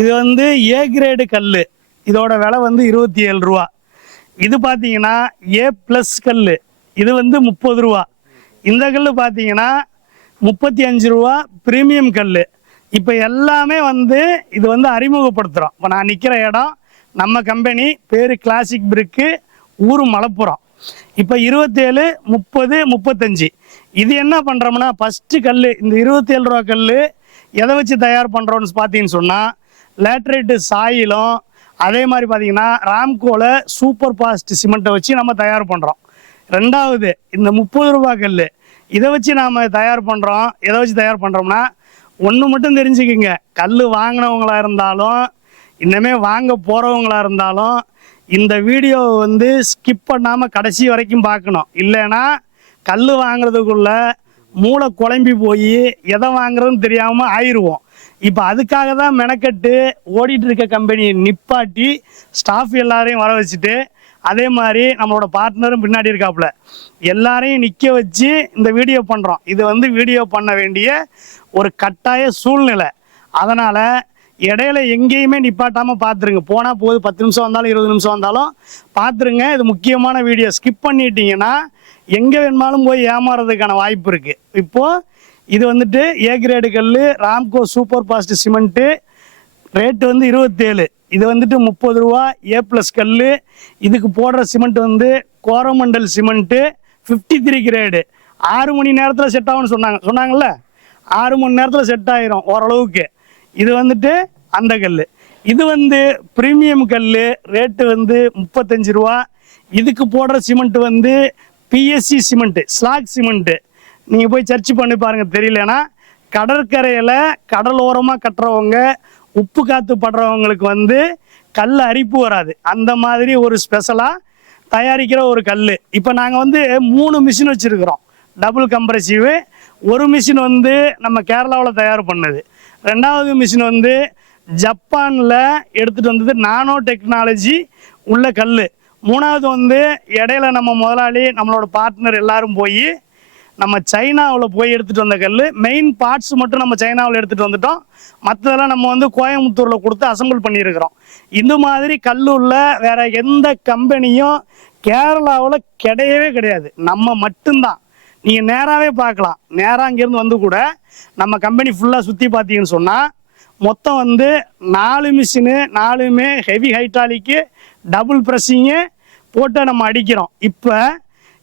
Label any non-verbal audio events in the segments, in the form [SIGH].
இது வந்து ஏ கிரேடு கல் இதோட விலை வந்து இருபத்தி ஏழு ரூபா. இது பார்த்தீங்கன்னா ஏ ப்ளஸ் கல் இது வந்து முப்பது ரூபா. இந்த கல் பார்த்தீங்கன்னா முப்பத்தி அஞ்சு ரூபா ப்ரீமியம் கல் இப்போ எல்லாமே வந்து இது வந்து அறிமுகப்படுத்துகிறோம் இப்போ நான் நிற்கிற இடம் நம்ம கம்பெனி பேர் கிளாசிக் பிரிக்கு ஊர் மலப்புரம். இப்போ இருபத்தேழு முப்பது முப்பத்தஞ்சு. இது என்ன பண்ணுறோம்னா ஃபஸ்ட்டு கல் இந்த இருபத்தேழு ரூபா கல் எதை வச்சு தயார் பண்ணுறோன்னு பார்த்தீங்கன்னு சொன்னால் லேட்ரேட்டு சாயிலும் அதே மாதிரி பார்த்தீங்கன்னா ராம்கோல சூப்பர் ஃபாஸ்ட் சிமெண்ட்டை வச்சு நம்ம தயார் பண்ணுறோம் ரெண்டாவது இந்த முப்பது ரூபா கல் இதை வச்சு நாம் தயார் பண்ணுறோம் இதை வச்சு தயார் பண்ணுறோம்னா ஒன்று மட்டும் தெரிஞ்சுக்கிங்க. கல் வாங்கினவங்களா இருந்தாலும் இன்னமே வாங்க போகிறவங்களா இருந்தாலும் இந்த வீடியோவை வந்து ஸ்கிப் பண்ணாமல் கடைசி வரைக்கும் பார்க்கணும். இல்லைன்னா கல் வாங்குறதுக்குள்ள மூளை குழம்பி போய் எதை வாங்குறதுன்னு தெரியாமல் ஆயிடுவோம் இப்போ அதுக்காக தான் மெனக்கட்டு ஓடிட்டு இருக்க கம்பெனியை நிப்பாட்டி ஸ்டாஃப் எல்லாரையும் வர வச்சுட்டு அதே மாதிரி நம்மளோட பார்ட்னரும் பின்னாடி இருக்காப்புல. எல்லாரையும் நிற்க வச்சு இந்த வீடியோ பண்ணுறோம் இது வந்து வீடியோ பண்ண வேண்டிய ஒரு கட்டாய சூழ்நிலை. அதனால் இடையில எங்கேயுமே நிப்பாட்டாமல் பார்த்துருங்க போனால் போகுது பத்து நிமிஷம் வந்தாலும் இருபது நிமிஷம் வந்தாலும் பார்த்துருங்க இது முக்கியமான வீடியோ ஸ்கிப் பண்ணிட்டீங்கன்னா எங்கே வேணுமாலும் போய் ஏமாறதுக்கான வாய்ப்பு இருக்குது இப்போது இது வந்துட்டு ஏ கிரேடு கல் Ramco super fast cement rate வந்து இருபத்தேழு. இது வந்துட்டு முப்பது ரூபா ஏ ப்ளஸ் கல் இதுக்கு போடுற சிமெண்ட் வந்து Coromandel cement fifty three grade ஆறு மணி நேரத்தில் செட் ஆகும்னு சொன்னாங்க. சொன்னாங்கல்ல? ஆறு மணி நேரத்தில் செட் ஆயிரும் ஓரளவுக்கு. இது வந்துட்டு அந்த கல் இது வந்து ப்ரீமியம் கல் ரேட்டு வந்து முப்பத்தஞ்சு ரூபா. இதுக்கு போடுற சிமெண்ட் வந்து பிஎஸ்சி சிமெண்ட்டு ஸ்லாக் சிமெண்ட்டு நீங்கள் போய் சர்ச் பண்ணி பாருங்கள் தெரியலனா கடற்கரையில் கடலோரமாக கட்டுறவங்க உப்பு காற்று படுறவங்களுக்கு வந்து கல் அரிப்பு வராது. அந்த மாதிரி ஒரு ஸ்பெஷலாக தயாரிக்கிற ஒரு கல் இப்போ நாங்கள் வந்து மூணு மிஷின் வச்சுருக்கிறோம். டபுள் கம்ப்ரெசிவ் ஒரு மிஷின் வந்து நம்ம கேரளாவில் தயார் பண்ணுது. ரெண்டாவது மிஷின் வந்து ஜப்பானில் எடுத்துகிட்டு வந்தது நானோ டெக்னாலஜி உள்ள கல் மூணாவது வந்து இடையில நம்ம முதலாளி நம்மளோட பார்ட்னர் எல்லாரும் போய் நம்ம சைனாவில் போய் எடுத்துகிட்டு வந்த கல் மெயின் பார்ட்ஸ் மட்டும் நம்ம சைனாவில் எடுத்துகிட்டு வந்துட்டோம். மற்றதெல்லாம் நம்ம வந்து கோயம்புத்தூரில் கொடுத்து அசம்பிள் பண்ணியிருக்கிறோம். இந்த மாதிரி கல்லூரில் வேற எந்த கம்பெனியும் கேரளாவில் கிடையவே கிடையாது. நம்ம மட்டும்தான். நீங்கள் நேராகவே பார்க்கலாம். நேராக அங்கேருந்து வந்து கூட நம்ம கம்பெனி ஃபுல்லாக சுற்றி பார்த்தீங்கன்னு சொன்னால் மொத்தம் வந்து நாலு மிஷினு நாலுமே ஹெவி ஹைட்ராலிக்கு டபுள் ப்ரெஸ்ஸிங்கு போட்டு நம்ம அடிக்கிறோம். இப்போ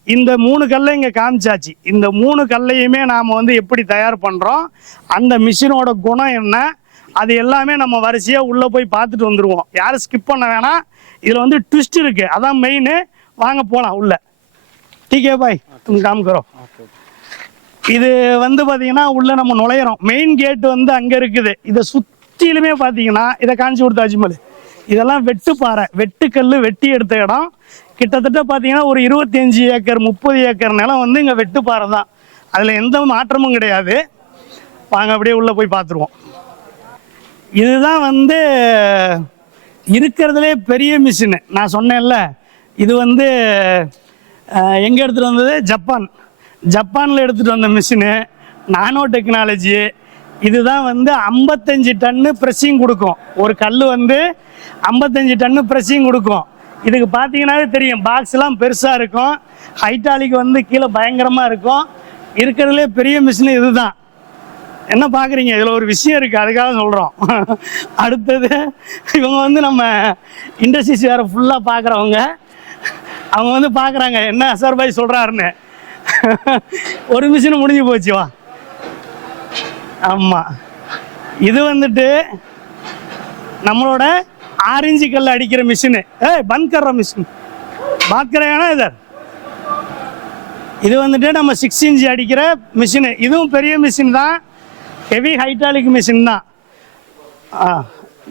இந்த மூணு கல்லை இங்கே காமிச்சாச்சு. இந்த மூணு கல்லையுமே நாம் வந்து எப்படி தயார் பண்ணுறோம் அந்த மிஷினோட குணம் என்ன? அது எல்லாமே நம்ம வரிசையாக உள்ளே போய் பார்த்துட்டு வந்துடுவோம் யாரும் ஸ்கிப் பண்ண வேணாம். இதில் வந்து ட்விஸ்ட் இருக்குது அதான் மெயின் வாங்க போகலாம் உள்ள. டிகே பாய் தும் இது வந்து பார்த்தீங்கன்னா உள்ளே நம்ம நுழையிறோம். மெயின் கேட் வந்து அங்கே இருக்குது. இதை சுற்றிலுமே பார்த்தீங்கன்னா இதை காஞ்சி கொடுத்த இதெல்லாம் வெட்டுப்பாறை வெட்டுக்கல் வெட்டி எடுத்த இடம். கிட்டத்தட்ட பார்த்தீங்கன்னா ஒரு இருபத்தஞ்சி ஏக்கர் முப்பது ஏக்கர் நிலம் வந்து இங்கே வெட்டுப்பாறை தான். அதில் எந்த மாற்றமும் கிடையாது. வாங்க அப்படியே உள்ளே போய் பார்த்துருவோம் இதுதான் வந்து இருக்கிறதுலே பெரிய மிஷினு. நான் சொன்னேன்ல இது வந்து எங்கே எடுத்துகிட்டு வந்தது? ஜப்பான். ஜப்பானில் எடுத்துகிட்டு வந்த மிஷினு. Nano technology. இதுதான் வந்து ஐம்பத்தஞ்சு டன்னு ப்ரெஸ்ஸிங் கொடுக்கும். ஒரு கல் வந்து ஐம்பத்தஞ்சு டன்னு ப்ரெஸ்ஸிங் கொடுக்கும். இதுக்கு பார்த்தீங்கன்னாவே தெரியும் பாக்ஸ்லாம் பெருசாக இருக்கும். ஹைட்டாலிக்கு வந்து கீழே பயங்கரமாக இருக்கும். இருக்கிறதுலே பெரிய மிஷின் இதுதான். என்ன பார்க்குறீங்க இதில் ஒரு விஷயம் இருக்குது அதுக்காக சொல்கிறோம் [LAUGHS] அடுத்தது இவங்க வந்து நம்ம இண்டஸ்ட்ரீஸ் வேறு ஃபுல்லாக பார்க்குறவங்க அவங்க வந்து பார்க்குறாங்க என்ன சார் பாய் சொல்கிறாருன்னு [LAUGHS] ஒரு மிஷின் முடிஞ்சு போச்சு வா. ஆமாம் இது வந்துட்டு நம்மளோட ஆரஞ்சு கல் அடிக்கிற மிஷினு. ஏ பந்த் கர்ற மிஷின். பாத் கரையானா இதர் இது? வந்துட்டு நம்ம சிக்ஸ் இன்ச் அடிக்கிற மிஷினு. இதுவும் பெரிய மிஷின் தான். ஹெவி ஹைட்ராலிக் மிஷின் தான். ஆ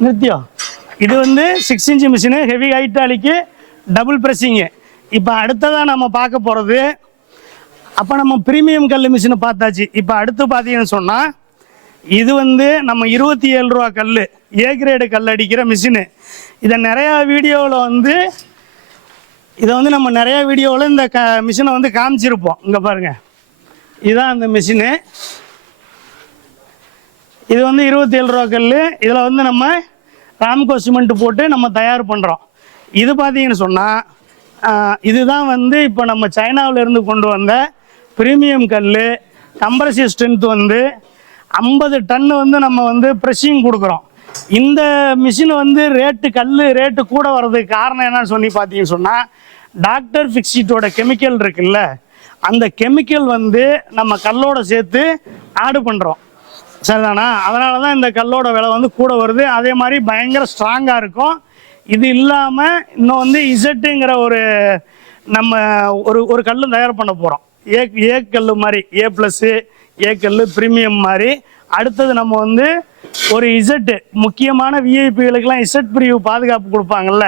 நிறுத்தியோ? இது வந்து six inch machine heavy hydraulic double pressing இப்போ அடுத்ததாக நம்ம பார்க்க போகிறது அப்போ நம்ம ப்ரீமியம் கல் மிஷினை பார்த்தாச்சு. இப்போ அடுத்து பார்த்தீங்கன்னு சொன்னால் இது வந்து நம்ம இருபத்தி ஏழு ரூபா கல் ஏ கிரேடு கல் அடிக்கிற மிஷினு இதை நிறையா வீடியோவில் வந்து இதை வந்து நம்ம நிறையா வீடியோவில் இந்த க மிஷினை வந்து காமிச்சிருப்போம். இங்கே பாருங்கள் இதுதான் அந்த மிஷினு இது வந்து இருபத்தி ஏழு ரூபா கல் இதில் வந்து நம்ம ராம்கோ சிமெண்ட் போட்டு நம்ம தயார் பண்ணுறோம் இது பார்த்தீங்கன்னு சொன்னால் இதுதான் வந்து இப்போ நம்ம சைனாவிலேருந்து கொண்டு வந்த ப்ரீமியம் கல் கம்ப்ரசிவ் ஸ்ட்ரென்த் வந்து ஐம்பது டன்னு வந்து நம்ம வந்து ப்ரெஷிங் கொடுக்குறோம். இந்த மிஷின் வந்து ரேட்டு கல் ரேட்டு கூட வர்றதுக்கு காரணம் என்னன்னு சொல்லி பார்த்தீங்கன்னு சொன்னால் டாக்டர் ஃபிக்ஸிட்டோட கெமிக்கல் இருக்குல்ல அந்த கெமிக்கல் வந்து நம்ம கல்லோட சேர்த்து ஆடு பண்ணுறோம் சரிதானா? அதனால தான் இந்த கல்லோட விலை வந்து கூட வருது. அதே மாதிரி பயங்கர ஸ்ட்ராங்காக இருக்கும். இது இல்லாமல் இன்னும் வந்து இசட்டுங்கிற ஒரு நம்ம ஒரு ஒரு கல் தயார் பண்ண போகிறோம் ஏ ஏ கல் மாதிரி ஏ ப்ளஸ்ஸு ஏக்கல்லு ப்ரீமியம் மாதிரி. அடுத்தது நம்ம வந்து ஒரு இசட்டு முக்கியமான விஐபிகளுக்கெல்லாம் இசட் பிரிவு பாதுகாப்பு கொடுப்பாங்கல்ல.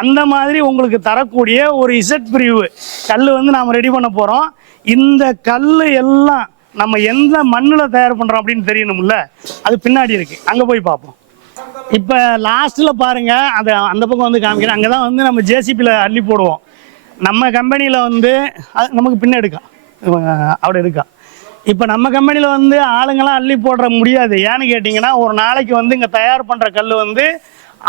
அந்த மாதிரி உங்களுக்கு தரக்கூடிய ஒரு இசட் பிரிவு கல் வந்து நாம் ரெடி பண்ண போகிறோம் இந்த கல் எல்லாம் நம்ம எந்த மண்ணில் தயார் பண்ணுறோம் அப்படின்னு தெரியணும்ல? அது பின்னாடி இருக்குது அங்கே போய் பார்ப்போம். இப்போ லாஸ்ட்டில் பாருங்கள் அதை அந்த பக்கம் வந்து காமிக்கிறேன். அங்கே தான் வந்து நம்ம ஜேசிபியில் அள்ளி போடுவோம். நம்ம கம்பெனியில் வந்து அது நமக்கு பின்ன அப்படி இருக்கா இப்போ நம்ம கம்பெனியில் வந்து ஆளுங்கெல்லாம் அள்ளி போடுற முடியாது. ஏன்னு கேட்டிங்கன்னா ஒரு நாளைக்கு வந்து இங்கே தயார் பண்ணுற கல் வந்து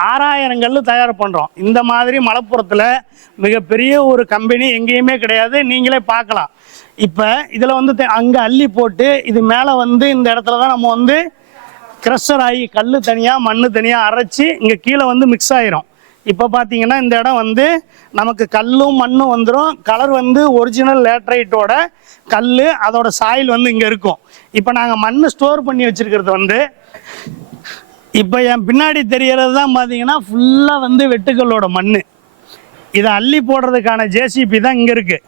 ஆறாயிரம் கல் தயார் பண்ணுறோம் இந்த மாதிரி மலப்புறத்தில் மிகப்பெரிய ஒரு கம்பெனி எங்கேயுமே கிடையாது. நீங்களே பார்க்கலாம். இப்போ இதில் வந்து அங்கே அள்ளி போட்டு இது மேலே வந்து இந்த இடத்துல தான் நம்ம வந்து க்ரஷர் ஆகி கல் தனியாக மண் தனியாக அரைச்சி இங்கே கீழே வந்து மிக்ஸ் ஆயிரும். இப்போ பார்த்தீங்கன்னா இந்த இடம் வந்து நமக்கு கல்லும் மண்ணும் வந்துடும் கலர் வந்து ஒரிஜினல் லேட்ரைட்டோட கல் அதோட சாயில் வந்து இங்கே இருக்கும். இப்போ நாங்கள் மண் ஸ்டோர் பண்ணி வச்சிருக்கிறது வந்து இப்போ என் பின்னாடி தெரியறது தான் பார்த்தீங்கன்னா ஃபுல்லாக வந்து வெட்டுக்கல்லோட மண் இதை அள்ளி போடுறதுக்கான ஜேசிபி தான் இங்கே இருக்குது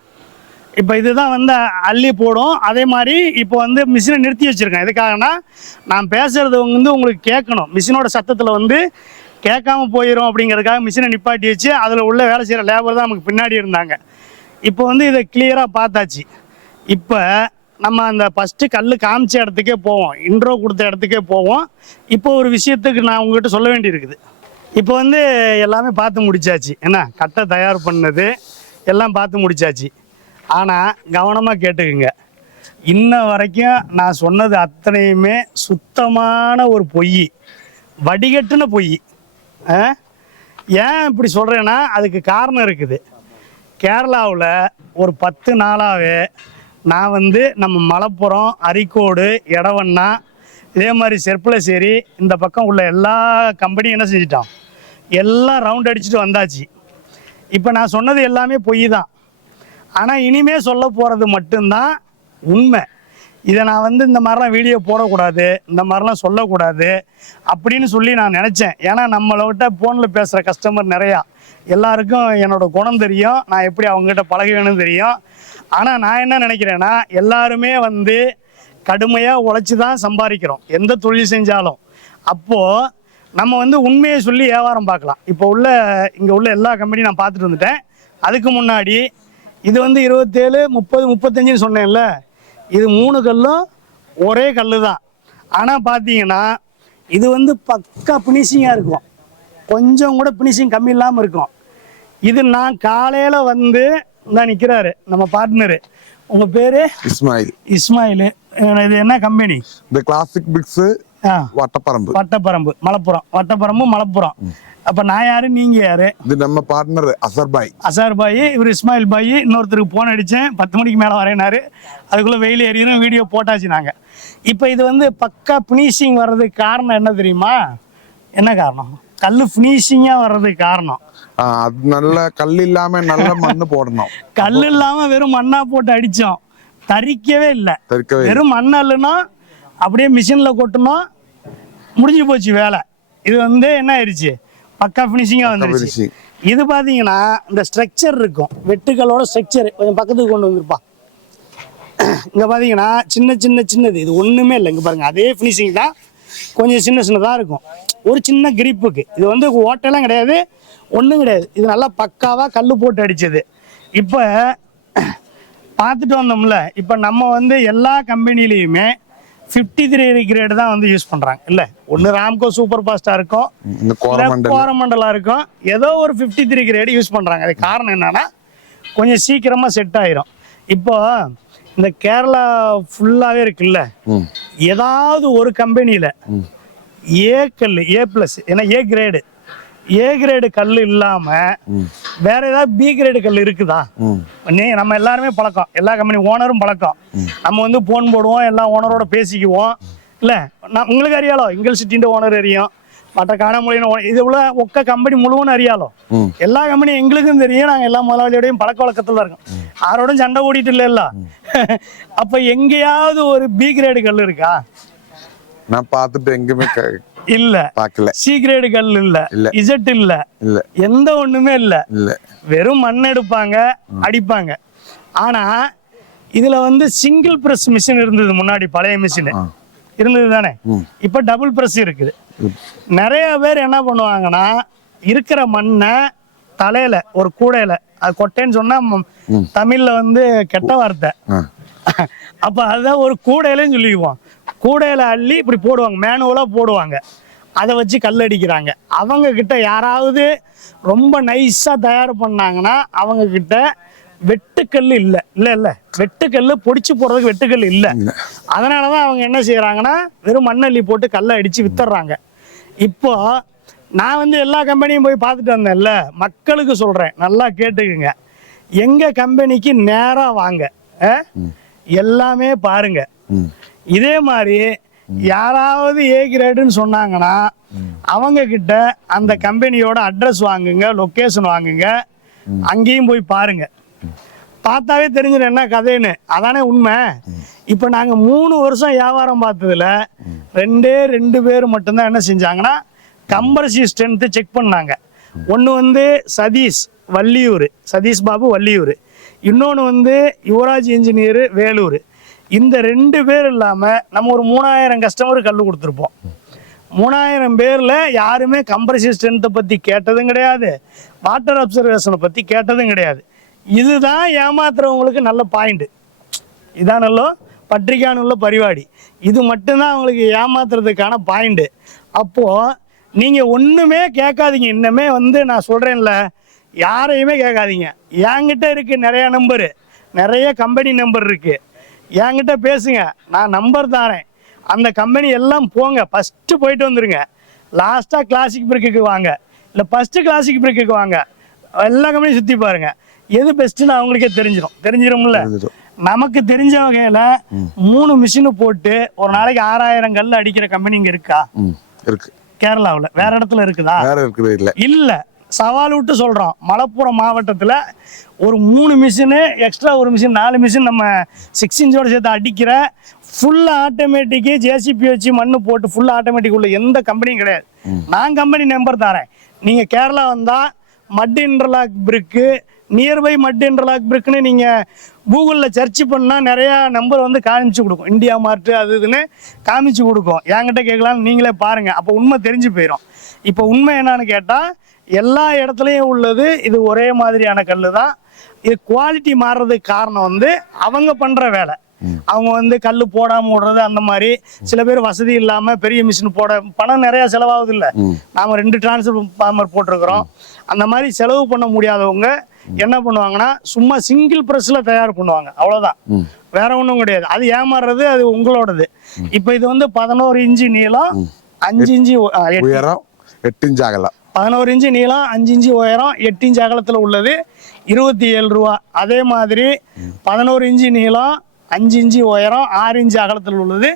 இப்போ இதுதான் வந்து அள்ளி போடும். அதே மாதிரி இப்போ வந்து மிஷினை நிறுத்தி வச்சுருக்கேன். எதுக்காகனா நான் பேசுகிறது வந்து உங்களுக்கு கேட்கணும். மிஷினோட சத்தத்தில் வந்து கேட்காம போயிடும் அப்படிங்கிறதுக்காக மிஷினை நிப்பாட்டி வச்சு அதில் உள்ள வேலை செய்கிற லேபர் தான் நமக்கு பின்னாடி இருந்தாங்க. இப்போ வந்து இதை கிளியராக பார்த்தாச்சு. இப்போ நம்ம அந்த ஃபஸ்ட்டு கல் காமிச்ச இடத்துக்கே போவோம். இன்ட்ரோ கொடுத்த இடத்துக்கே போவோம். இப்போ ஒரு விஷயத்துக்கு நான் உங்ககிட்ட சொல்ல வேண்டியிருக்குது. இப்போ வந்து எல்லாமே பார்த்து முடிச்சாச்சு. என்ன? கட்டை தயார் பண்ணது எல்லாம் பார்த்து முடிச்சாச்சு. ஆனால் கவனமாக கேட்டுக்குங்க. இன்ன வரைக்கும் நான் சொன்னது அத்தனையுமே சுத்தமான ஒரு பொய். வடிகட்டுன பொய். ஏன் இப்படி சொல்கிறேன்னா அதுக்கு காரணம் இருக்குது. கேரளாவில் ஒரு பத்து நாளாகவே நான் வந்து நம்ம மலப்புரம் அரிக்கோடு எடவண்ணா இதே மாதிரி செர்ப்புலசேரி இந்த பக்கம் உள்ள எல்லா கம்பெனியும் என்ன செஞ்சிட்டான்? எல்லாம் ரவுண்ட் அடிச்சுட்டு வந்தாச்சு. இப்போ நான் சொன்னது எல்லாமே பொய் தான் ஆனால் இனிமே சொல்ல போகிறது மட்டும்தான் உண்மை. இதை நான் வந்து இந்த மாதிரிலாம் வீடியோ போடக்கூடாது இந்த மாதிரிலாம் சொல்லக்கூடாது அப்படின்னு சொல்லி நான் நினச்சேன். ஏன்னா நம்மளை விட்ட ஃபோனில் பேசுகிற கஸ்டமர் நிறையா. எல்லாருக்கும் என்னோட குணம் தெரியும். நான் எப்படி அவங்ககிட்ட பழகுவேன்னு தெரியும். ஆனால் நான் என்ன நினைக்கிறேன்னா எல்லாருமே வந்து கடுமையாக உழைச்சி தான் சம்பாதிக்கிறோம். எந்த தொழில் செஞ்சாலும். அப்போது நம்ம வந்து உண்மையை சொல்லி வியாபாரம் பார்க்கலாம். இப்போ உள்ள இங்கே உள்ள எல்லா கம்பெனியும் நான் பார்த்துட்டு வந்துட்டேன். அதுக்கு முன்னாடி இது வந்து இருபத்தேழு முப்பது முப்பத்தஞ்சுன்னு சொன்னேன்ல. இது மூணு கல்லும் ஒரே கல் தான் ஆனால் பார்த்தீங்கன்னா இது வந்து பக்கா ஃபினிஷிங்காக இருக்கும். கொஞ்சம் கூட ஃபினிஷிங் கம்மி இல்லாமல் இருக்கும். இது நான் காலையில் வந்து தான் நிற்கிறாரு நம்ம பார்ட்னரு உங்கள் பேர்? இஸ்மாயில். இஸ்மாயில். இது என்ன கம்பெனி இந்த கிளாசிக் பிக்ஸ் வட்டப்பரம்பு. வட்டப்பரம்பு மலப்புரம். வட்டப்பரம்பு மலப்புரம். அப்போ நான் யாரு நீங்கள் யாரு? இது நம்ம பார்ட்னர் அசர்பாய் அசார் பாய் இவர் இஸ்மாயில் பாய் இன்னொருத்தருக்கு ஃபோன் அடித்தேன் பத்து மணிக்கு மேலே வரேனாரு அதுக்குள்ளே வெயில் எறியணும் வீடியோ போட்டாச்சு நாங்கள் இப்போ இது வந்து பக்கா ஃபினிஷிங் வர்றதுக்கு காரணம் என்ன தெரியுமா? என்ன காரணம்? கல் ஃபினிஷிங்காக வர்றதுக்கு காரணம். அது நல்ல கல் இல்லாம நல்ல மண்ணு போடணும். கல் இல்லாமல் வெறும் மண்ணா போட்டு அடித்தோம் தரிக்கவே இல்லை. வெறும் மண்ணல்லுனா அப்படியே மிஷினில் கொட்டணும் முடிஞ்சு போச்சு வேலை. இது வந்து என்ன ஆயிடுச்சு பக்கா ஃபினிஷிங்காக வந்துருச்சு. இது பார்த்தீங்கன்னா இந்த ஸ்ட்ரக்சர் இருக்கும். வெட்டுக்களோட ஸ்ட்ரக்சர் கொஞ்சம் பக்கத்துக்கு கொண்டு வந்திருப்பா. இங்கே பார்த்தீங்கன்னா சின்ன சின்ன சின்னது. இது ஒன்றுமே இல்லை. இங்கே பாருங்கள் அதே ஃபினிஷிங் தான் கொஞ்சம் சின்ன சின்னதாக இருக்கும். ஒரு சின்ன கிரிப்புக்கு இது வந்து ஓட்டெல்லாம் கிடையாது. ஒன்றும் கிடையாது. இது நல்லா பக்காவாக கல் போட்டு அடிச்சது. இப்போ பார்த்துட்டு வந்தோம்ல. இப்போ நம்ம வந்து எல்லா கம்பெனிலையுமே ஃபிஃப்டி த்ரீ கிரேடு தான் வந்து யூஸ் பண்ணுறாங்க இல்லை? ஒன்று ராம்கோ சூப்பர் ஃபாஸ்ட்டாக இருக்கும் கோரமண்டல். இருக்கும். ஏதோ ஒரு ஃபிஃப்டி த்ரீ கிரேடு யூஸ் பண்ணுறாங்க அது காரணம் என்னன்னா கொஞ்சம் சீக்கிரமாக செட் ஆயிரும். இப்போ இந்த கேரளா ஃபுல்லாகவே இருக்குல்ல? ஏதாவது ஒரு கம்பெனியில் ஏ கல் ஏ ப்ளஸ் ஏன்னா ஏ கிரேடு ஏ கிரேடு கல் இல்லாம வேற ஏதாவது பி கிரேடு கல் இருக்குதா? நீ நம்ம எல்லாருமே பழக்கம். எல்லா கம்பெனி ஓனரும் பழக்கம். நம்ம வந்து போன் போடுவோம் எல்லா ஓனரோட பேசிக்குவோம். இல்ல நான் உங்களுக்கு அறியாலோ இங்கில் சிட்டின்ற ஓனர் அறியும். மற்ற காணமொழியின இது உள்ள ஒக்க கம்பெனி முழுவதும் அறியாலோ. எல்லா கம்பெனி எங்களுக்கும் தெரியும். நாங்க எல்லா முதலாளியோடையும் பழக்க வழக்கத்துல இருக்கோம். யாரோடும் சண்டை ஓடிட்டு இல்ல [LAUGHS] அப்ப எங்கேயாவது ஒரு பி கிரேடு கல் இருக்கா? நான் பார்த்துட்டு எங்கேயுமே இல்ல. பார்க்கல. சி கிரேடு கல் இல்ல. இல்ல. இசட் இல்ல. இல்ல. எந்த ஒண்ணுமே இல்ல. இல்ல. வெறும் மண் எடுப்பாங்க அடிப்பாங்க. ஆனா இதுல வந்து சிங்கிள் பிரஸ் மிஷின் இருந்தது முன்னாடி பழைய மிஷின். இருந்தது தானே. இப்ப டபுள் பிரஸ் இருக்குது. நிறைய பேர் என்ன பண்ணுவாங்கன்னா இருக்கிற மண்ணை தலையில ஒரு கூடையில அது கொட்டைன்னு சொன்னா தமிழ்ல வந்து கெட்ட வார்த்தை. அப்ப அதான் ஒரு கூடையிலன்னு சொல்லிக்குவோம். கூடையில அள்ளி இப்படி போடுவாங்க மேனுவலா போடுவாங்க. அதை வச்சு கல் அடிக்கிறாங்க. அவங்க கிட்ட யாராவது ரொம்ப நைஸா தயார் பண்ணாங்கன்னா அவங்க கிட்ட வெட்டுக்கல் இல்லை. இல்ல இல்ல. வெட்டுக்கல் பொடிச்சு போடுறதுக்கு வெட்டுக்கல் இல்லை. இல்ல. அதனாலதான் அவங்க என்ன செய்யறாங்கன்னா வெறும் மண்ணள்ளி போட்டு கல்லை அடிச்சு வித்துறாங்க. இப்போ நான் வந்து எல்லா கம்பெனியும் போய் பார்த்துட்டு வந்தேன்ல மக்களுக்கு சொல்றேன். நல்லா கேட்டுக்குங்க. எங்க கம்பெனிக்கு நேரா வாங்க? எல்லாமே பாருங்க. இதே மாதிரி யாராவது ஏ கிரேடுன்னு சொன்னாங்கன்னா அவங்க கிட்ட அந்த கம்பெனியோட அட்ரஸ் வாங்குங்க லொக்கேஷன் வாங்குங்க அங்கேயும் போய் பாருங்க. பார்த்தாவே தெரிஞ்சிடும் என்ன கதைன்னு. அதானே உண்மை? இப்போ நாங்கள் மூணு வருஷம் வியாபாரம் பார்த்ததுல ரெண்டே ரெண்டு பேர் மட்டும்தான் என்ன செஞ்சாங்கன்னா கம்பரசி ஸ்ட்ரென்த்து செக் பண்ணாங்க. ஒன்று வந்து சதீஷ் வள்ளியூர் சதீஷ் பாபு வள்ளியூர். இன்னொன்று வந்து யுவராஜ் இன்ஜினியர் வேலூர். இந்த ரெண்டு பேர் இல்லாமல் நம்ம ஒரு மூணாயிரம் கஸ்டமர் கல் கொடுத்துருப்போம். மூணாயிரம் பேரில் யாருமே கம்ப்ரசிவ் ஸ்ட்ரென்த்தை பற்றி கேட்டதும் கிடையாது. வாட்டர் அப்சர்வேஷனை பற்றி கேட்டதும் கிடையாது. இதுதான் ஏமாத்துறவங்களுக்கு நல்ல பாயிண்ட்டு இதான் நல்ல பத்திரிக்கானுள்ள பரிவாடி. இது மட்டும்தான் அவங்களுக்கு ஏமாத்துறதுக்கான பாயிண்ட்டு அப்போது நீங்கள் ஒன்றுமே கேட்காதீங்க. இன்னமே வந்து நான் சொல்கிறேன்ல யாரையுமே கேட்காதீங்க. என்கிட்ட இருக்குது நிறையா நம்பரு நிறைய கம்பெனி நம்பர் இருக்குது என்கிட்ட பேசுங்க. நான் நம்பர் தாரேன் அந்த கம்பெனி எல்லாம் போங்க. ஃபர்ஸ்ட் போயிட்டு வந்துருங்க. லாஸ்டா கிளாசிக் பிரிக்குக்கு வாங்க. இல்ல ஃபர்ஸ்ட் கிளாசிக் பிரிக்குக்கு வாங்க. எல்லா கம்பெனியும் சுத்தி பாருங்க. எது பெஸ்ட்னு அவங்களுக்கே தெரிஞ்சிடும் தெரிஞ்சிடும்ல தெரிஞ்சிடும். நமக்கு தெரிஞ்ச வகையில மூணு மிஷினு போட்டு ஒரு நாளைக்கு ஆறாயிரம் கல் அடிக்கிற கம்பெனி இங்க இருக்கா? இருக்கு. கேரளாவுல. வேற இடத்துல இருக்குதா? வேற இருக்குது இல்ல. இல்ல. சவால் விட்டு சொல்கிறோம் மலப்புரம் மாவட்டத்தில் ஒரு மூணு மிஷினு எக்ஸ்ட்ரா ஒரு மிஷின் நாலு மிஷின் நம்ம சிக்ஸ் இன்ச்சோடு சேர்த்து அடிக்கிற ஃபுல் ஆட்டோமேட்டிக்கு ஜேசிபி வச்சு மண்ணு போட்டு ஃபுல் ஆட்டோமேட்டிக் உள்ள எந்த கம்பெனியும் கிடையாது. நான் கம்பெனி நம்பர் தரேன். நீங்கள் கேரளா வந்தால் mud interlock brick nearby mud interlock பிரிக்குன்னு நீங்கள் கூகுளில் சர்ச் பண்ணால் நிறையா நம்பர் வந்து காமிச்சு கொடுக்கும். இந்தியா மார்ட்டு அது இதுன்னு காமிச்சு கொடுக்கும். என்கிட்ட கேட்கலான்னு நீங்களே பாருங்கள் அப்போ உண்மை தெரிஞ்சு போயிடும் இப்போ உண்மை என்னன்னு கேட்டால் எல்லா இடத்துலையும் உள்ளது. இது ஒரே மாதிரியான கல் தான் இது குவாலிட்டி மாறுறதுக்கு காரணம் வந்து அவங்க பண்ற வேலை. அவங்க வந்து கல் போடாம விடுறது அந்த மாதிரி. சில பேர் வசதி இல்லாம பெரிய மிஷின் போட பணம் நிறைய செலவாகுது இல்ல. நாம ரெண்டு டிரான்ஸ்ஃபார்மர் போட்டிருக்கிறோம். அந்த மாதிரி செலவு பண்ண முடியாதவங்க என்ன பண்ணுவாங்கன்னா சும்மா சிங்கிள் பிரஸ்ல தயார் பண்ணுவாங்க. அவ்வளவுதான். வேற ஒண்ணும் கிடையாது. அது ஏமாறுறது அது உங்களோடது. இப்போ இது வந்து பதினோரு இன்ச்சு நீளம் அஞ்சு இன்ச்சு எட்டு. உயரம் எட்டு இன்ச் ஆகலாம் பதினோரு இன்ச்சு நீளம் அஞ்சு இன்ச்சு உயரம் எட்டு இன்ச்சு அகலத்தில் உள்ளது. இருபத்தி ஏழு ரூபா. அதே மாதிரி பதினோரு இன்ச்சு நீளம் அஞ்சு இன்ச்சு உயரம் ஆறு இன்ச்சு அகலத்தில் உள்ளது.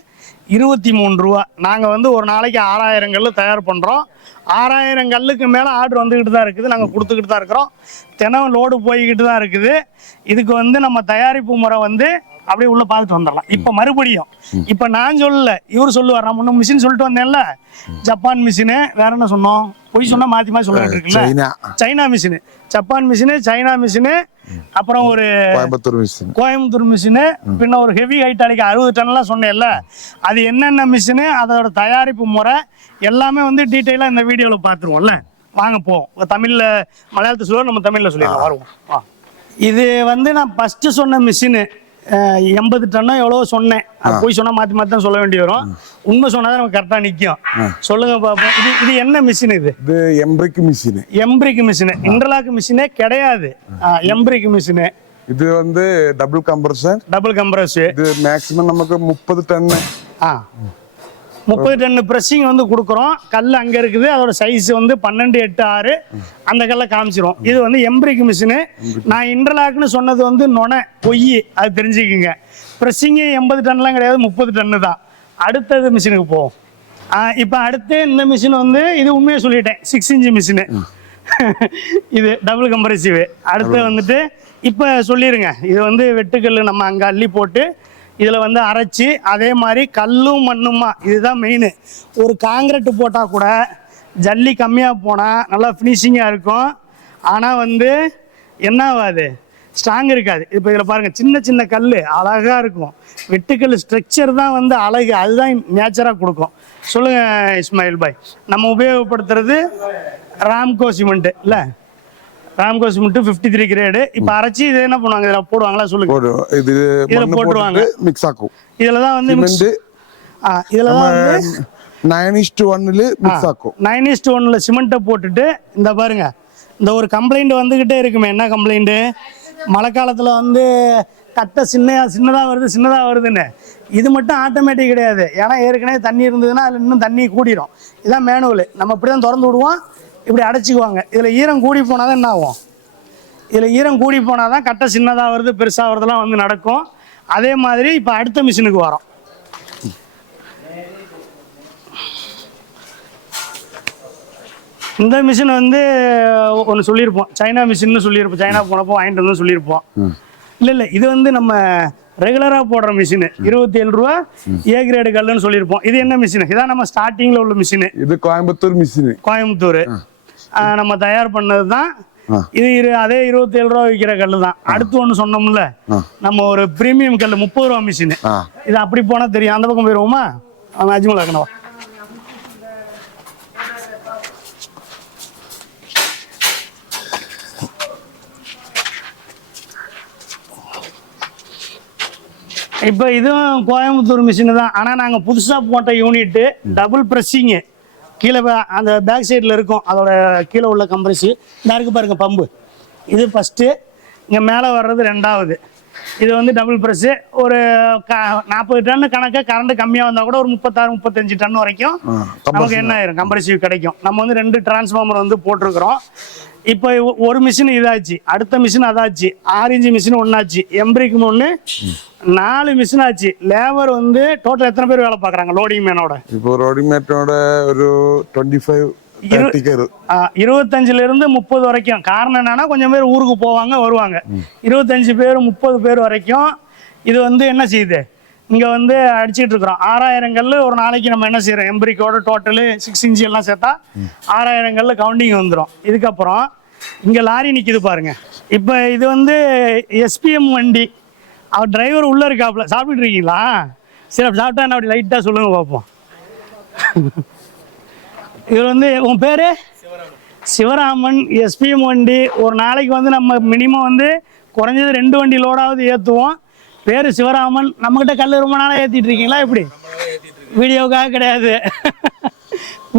இருபத்தி மூணு ரூபா. நாங்கள் வந்து ஒரு நாளைக்கு ஆறாயிரம் கல் தயார் பண்ணுறோம் ஆறாயிரம் கல்லுக்கு மேலே ஆர்டர் வந்துக்கிட்டு தான் இருக்குது. நாங்கள் கொடுத்துக்கிட்டு தான் இருக்கிறோம். தினம் லோடு போய்கிட்டு தான் இருக்குது. இதுக்கு வந்து நம்ம தயாரிப்பு முறை வந்து அப்படியே உள்ள பார்த்துட்டு வந்துடலாம். இப்போ மறுபடியும் இப்போ நான் சொல்லல இவர் சொல்லுவார். நான் முன்ன மிஷின் சொல்லிட்டு வந்தேன்ல. ஜப்பான் மிஷினு வேற என்ன சொன்னோம்? பொய் சொன்னா மாத்தி மாத்தி சொல்லிட்டு இருக்குல்ல? China. Machine Japan machine China machine அப்புறம் ஒரு கோயம்புத்தூர் மிஷின் கோயம்புத்தூர் மிஷினு பின்ன ஒரு ஹெவி ஹைட்டாலிக் அறுபது டன்லாம் சொன்னேன்ல. அது என்னென்ன மிஷினு அதோட தயாரிப்பு முறை எல்லாமே வந்து டீட்டெயிலாக இந்த வீடியோவில் பார்த்துருவோம்ல. வாங்க போவோம் தமிழில் மலையாளத்தை சொல்லுவோம் நம்ம தமிழில் சொல்லிடலாம். வருவோம். இது வந்து நான் ஃபஸ்ட்டு சொன்ன மிஷினு எண்பது டன்னோ எவ்வளோ சொன்னேன். போய் சொன்னால் மாற்றி மாற்றி தான் சொல்ல வேண்டி வரும். உண்மை சொன்னால் தான் நமக்கு கரெக்டாக நிற்கும் சொல்லுங்க பார்ப்போம் இது இது என்ன மிஷின் இது? இது m brick machine m brick machine interlock மிஷினே கிடையாது. எம்பிரிக் மிஷினு இது வந்து டபுள் கம்ப்ரஷர் டபுள் கம்ப்ரஸ் இது மேக்ஸிமம் நமக்கு முப்பது டன்னு ஆ. முப்பது டன்னு ப்ரெஸ்ஸிங் வந்து கொடுக்குறோம். கல் அங்கே இருக்குது. அதோட சைஸ் வந்து பன்னெண்டு எட்டு ஆறு. அந்த கல்லை காமிச்சிரும் இது வந்து எம்பிரிக் மிஷினு நான் இன்டர்லாக்னு சொன்னது வந்து நொனை பொய். அது தெரிஞ்சுக்குங்க. ப்ரெஸ்ஸிங்கு எண்பது டன்லாம் கிடையாது. முப்பது டன்னு தான். அடுத்தது மிஷினுக்கு போவோம். இப்போ அடுத்து இந்த மிஷின் வந்து இது உண்மையை சொல்லிட்டேன். சிக்ஸ் இன்ச்சு மிஷினு இது டபுள் கம்ப்ரசிவ் அடுத்து வந்துட்டு இப்போ சொல்லிடுங்க இது வந்து வெட்டுக்கல் நம்ம அங்கே அள்ளி போட்டு இதில் வந்து அரைச்சி அதே மாதிரி கல்லும் மண்ணுமா இதுதான் மெயின் ஒரு காங்கிரட்டு போட்டால் கூட ஜல்லி கம்மியாக போனால் நல்லா ஃபினிஷிங்காக இருக்கும். ஆனால் வந்து என்ன ஆகாது ஸ்ட்ராங் இருக்காது. இப்போ இதில் பாருங்கள் சின்ன சின்ன கல் அழகாக இருக்கும். வெட்டுக்கல் ஸ்ட்ரக்சர் தான் வந்து அழகு. அதுதான் நேச்சராக கொடுக்கும். சொல்லுங்கள் இஸ்மாயில் பாய். நம்ம உபயோகப்படுத்துறது ராம்கோ சிமெண்ட்டு இல்லை? Ramco cement fifty three grade இப்போ அரைச்சி இது என்ன பண்ணுவாங்க? இதில் போடுவாங்களா? சொல்லுங்கள் ஒரு இது இதுல போட்டுருவாங்க. மிக்ஸ் ஆக்கும். இதில் தான் வந்து சிமெண்ட் இதில் தான் வந்து நைன் இஸ்டு ஒன்னுல மிக்ஸ் ஆக்கும். நைன் இஸ்ட் ஒன்னில் சிமெண்ட்டை போட்டுட்டு இந்த பாருங்க இந்த ஒரு கம்ப்ளைண்ட் வந்துக்கிட்டே இருக்குமே. என்ன கம்ப்ளைண்ட்டு மழை காலத்தில் வந்து கட்டை சின்ன சின்னதாக வருது சின்னதாக வருதுன்னு. இது மட்டும் ஆட்டோமேட்டிக் கிடையாது. ஏன்னா ஏற்கனவே தண்ணி இருந்ததுன்னா அதில் இன்னும் தண்ணி கூடிரும். இதான் மேனுவல் நம்ம இப்படி தான் திறந்து விடுவோம். இப்படி அடைச்சிக்குவாங்க. இதில் ஈரம் கூடி போனால் தான் என்ன ஆகும்? இதில் ஈரம் கூடி போனால் தான் கட்டை சின்னதாக வருது பெருசாக வருதுலாம் வந்து நடக்கும். அதே மாதிரி இப்போ அடுத்த மிஷினுக்கு வரோம். இந்த மிஷின் வந்து ஒன்று சொல்லியிருப்போம். சைனா மிஷின்னு சொல்லியிருப்போம். சைனா போனப்போ வாங்கிட்டு வந்து சொல்லியிருப்போம். இல்லை இல்லை இது வந்து நம்ம ரெகுலராக போடுற மிஷின். இருபத்தி ஏழு ரூபா ஏ கிரேடு கல்லுன்னு சொல்லியிருப்போம். இது என்ன மிஷின்? இதான் நம்ம ஸ்டார்டிங்கில் உள்ள மிஷின். இது கோயம்புத்தூர் மிஷின். கோயம்புத்தூர். நம்ம தயார் பண்ணது தான். இது இரு அதே இருபத்தி ஏழு ரூபா விற்கிற கல் தான் அடுத்து ஒன்று சொன்னோம்ல நம்ம ஒரு பிரீமியம் கல் முப்பது ரூபா மிஷின் இது அப்படி போனால் தெரியும். அந்த பக்கம் போயிடுவோமா அவன் அஜ்மல் ஆக்கணவா இப்போ இதுவும் கோயம்புத்தூர் மிஷினு தான். ஆனால் நாங்கள் புதுசாக போட்ட யூனிட்டு டபுள் ப்ரெஸ்ஸிங்கு கீழே அந்த பேக் சைடில் இருக்கும். அதோட கீழே உள்ள கம்ப்ரஸு இந்த இருக்கு பாருங்கள் பம்பு. இது ஃபஸ்ட்டு இங்கே மேலே வர்றது ரெண்டாவது. இது வந்து டபுள் ப்ரெஸ்ஸு ஒரு க நாற்பது டன்னு கணக்காக கரண்ட் கம்மியாக வந்தால் கூட ஒரு முப்பத்தாறு முப்பத்தஞ்சு டன் வரைக்கும் நமக்கு என்ன ஆயிரும்? கம்ப்ரசிவ் கிடைக்கும். நம்ம வந்து ரெண்டு டிரான்ஸ்ஃபார்மர் வந்து போட்டிருக்கிறோம். இப்போ ஒரு மிஷின் இதாச்சு. அடுத்த மிஷின் அதாச்சு. இன்ச்சு மிஷின் ஒன்றாச்சு எம்பிரிக்கு ஒன்று நாலு மிஷின் ஆச்சு. லேபர் வந்து டோட்டல் எத்தனை பேர் வேலை பார்க்குறாங்க? லோடிங் மேனோட இப்போ ரோடிமேட்டோட ஒரு டுவெண்ட்டி ஃபைவ் இருபத்தஞ்சுல இருந்து முப்பது வரைக்கும். காரணம் என்னன்னா கொஞ்சம் பேர் ஊருக்கு போவாங்க வருவாங்க. இருபத்தஞ்சு பேர் முப்பது பேர் வரைக்கும் இது வந்து என்ன செய்யுது? இங்க வந்து அடிச்சிட்டு இருக்கிறோம். ஆறாயிரம் கல்லு ஒரு நாளைக்கு நம்ம என்ன செய்யறோம்? எம்பிரிக்கோட டோட்டலு சிக்ஸ் இன்ச்சு எல்லாம் சேர்த்தா ஆறாயிரம் கல்லு கவுண்டிங் வந்துடும் இதுக்கப்புறம் இங்க லாரி நிக்குது பாருங்க. இப்போ இது வந்து எஸ்பிஎம் வண்டி. அவர் டிரைவர் உள்ள இருக்காப்புல. சாப்பிட்டுட்டு இருக்கீங்களா? சரி சாப்பிட்டா என்ன அப்படி லைட்டா சொல்லுங்க பார்ப்போம் இவர் வந்து உன் பேரு? சிவராமன். எஸ்பிஎம் வண்டி. ஒரு நாளைக்கு வந்து நம்ம மினிமம் வந்து குறைஞ்சது ரெண்டு வண்டி லோடாவது ஏற்றுவோம் பேர் சிவராமன். நம்மக்கிட்ட கல் ரொம்ப நாளாக ஏற்றிட்டு இருக்கீங்களா எப்படி? வீடியோவுக்காக கிடையாது.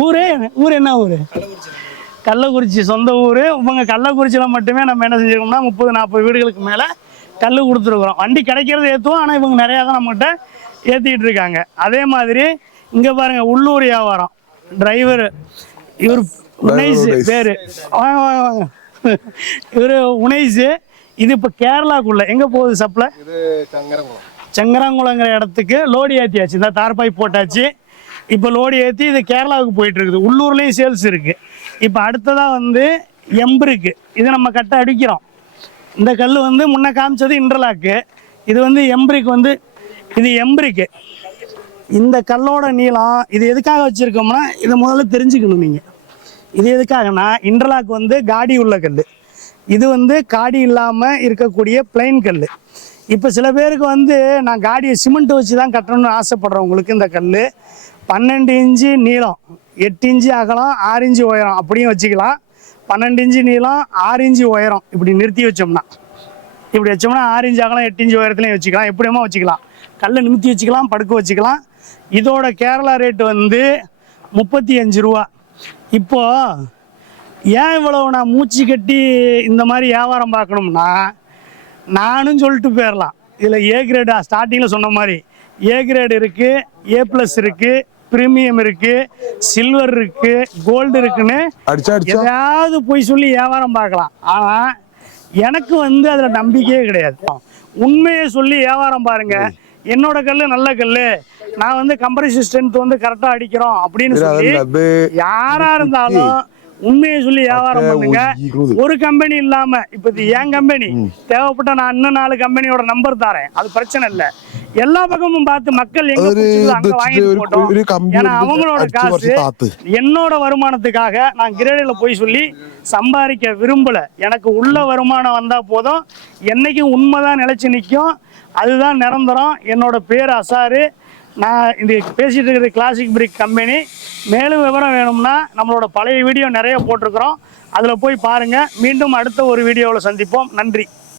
ஊரே? ஊர் என்ன ஊர்? கள்ளக்குறிச்சி. சொந்த ஊர். உங்கள் கள்ளக்குறிச்சியில் மட்டுமே நம்ம என்ன செஞ்சுருக்கோம்னா முப்பது நாற்பது வீடுகளுக்கு மேலே கல் கொடுத்துருக்குறோம். வண்டி கிடைக்கிறது ஏற்றுவோம் ஆனால் இவங்க நிறையா தான் நம்மகிட்ட ஏற்றிக்கிட்டு இருக்காங்க அதே மாதிரி இங்கே பாருங்கள் உள்ளூர் வியாபாரம். டிரைவர் இவர் உனைஸ். பேர். வாங்க வாங்க வாங்க இவர் உனைஸ். இது இப்போ கேரளாக்குள்ள. எங்கே போகுது சப்ளை? செங்கராங்குளங்கிற இடத்துக்கு லோடு ஏற்றியாச்சு இந்த தார்பாய் போட்டாச்சு. இப்போ லோடு ஏற்றி இது கேரளாவுக்கு போயிட்டு இருக்குது உள்ளூர்லேயும் சேல்ஸ் இருக்குது இப்போ அடுத்ததாக வந்து எம்பருக்கு இது நம்ம கட்ட அடிக்கிறோம். இந்த கல் வந்து முன்ன காமிச்சது இன்டர்லாக்கு. இது வந்து எம்பரிக்கு வந்து இது எம்பரிக்கு. இந்த கல்லோட நீளம் இது எதுக்காக வச்சுருக்கோம்னா இதை முதல்ல தெரிஞ்சுக்கணும் நீங்கள் இது எதுக்காகனா இன்டர்லாக் வந்து காடி உள்ள கல் இது வந்து காடி இல்லாமல் இருக்கக்கூடிய பிளைன் கல் இப்போ சில பேருக்கு வந்து நான் காடியை சிமெண்ட் வச்சு தான் கட்டணும்னு ஆசைப்படுறவங்களுக்கு இந்த கல் பன்னெண்டு இன்ச்சு நீளம். எட்டு இன்ச்சு அகலம் ஆறு இன்ச்சு உயரம். அப்படியும் வச்சுக்கலாம். பன்னெண்டு இன்ச்சு நீளம் ஆறு இன்ச்சு உயரம். இப்படி நிறுத்தி வச்சோம்னா. இப்படி வச்சோம்னா ஆறு இன்ச்சு அகலம் எட்டு இன்ச்சு உயரத்துலையும் வச்சுக்கலாம். எப்படியுமா வச்சுக்கலாம். கல்லை நிமித்தி வச்சுக்கலாம் படுக்க வச்சுக்கலாம். இதோட கேரளா ரேட் வந்து முப்பத்தி அஞ்சு ரூபா. இப்போ ஏன் இவ்வளவு நான் மூச்சு கட்டி இந்த மாதிரி வியாபாரம் பார்க்கணும்னா நானும் சொல்லிட்டு போயிடலாம் இதில் ஏ கிரேடு ஸ்டார்டிங்கில் சொன்ன மாதிரி ஏ கிரேடு இருக்குது ஏ ப்ளஸ் இருக்குது பிரீமியம் இருக்கு சில்வர் இருக்கு கோல்டு இருக்குன்னு எதாவது போய் சொல்லி வியாபாரம் பார்க்கலாம். ஆனா எனக்கு வந்து அதுல நம்பிக்கையே கிடையாது. உண்மையை சொல்லி வியாபாரம் பாருங்க. என்னோட கல்லு நல்ல கல்லு. நான் வந்து கம்பரிசி ஸ்ட்ரென்த் வந்து கரெக்டா அடிக்கிறோம் அப்படின்னு சொல்லி யாரா இருந்தாலும் உண்மையை சொல்லி வியாபாரம் பண்ணுங்க. ஒரு கம்பெனி இல்லாம இப்ப இது என் கம்பெனி தேவைப்பட்ட நான் இன்னும் நாலு கம்பெனியோட நம்பர் தரேன். அது பிரச்சனை இல்ல. எல்லா பக்கமும் பார்த்து மக்கள் எங்க அங்க வாங்கிட்டு போட்டோம். ஏன்னா அவங்களோட காசு. என்னோட வருமானத்துக்காக நான் கிரேடில் போய் சொல்லி சம்பாதிக்க விரும்பல. எனக்கு உள்ள வருமானம் வந்தா போதும். என்னைக்கும் உண்மைதான் நிலைச்சு நிற்கும் அதுதான் நிரந்தரம். என்னோட பேர் அசாரு. நான் இந்த பேசிகிட்டு இருக்கிறது கிளாசிக் பிரிக் கம்பெனி மேலும் விவரம் வேணும்னா நம்மளோட பழைய வீடியோ நிறைய போட்டிருக்கிறோம். அதில் போய் பாருங்கள் மீண்டும் அடுத்த ஒரு வீடியோவில் சந்திப்போம். நன்றி.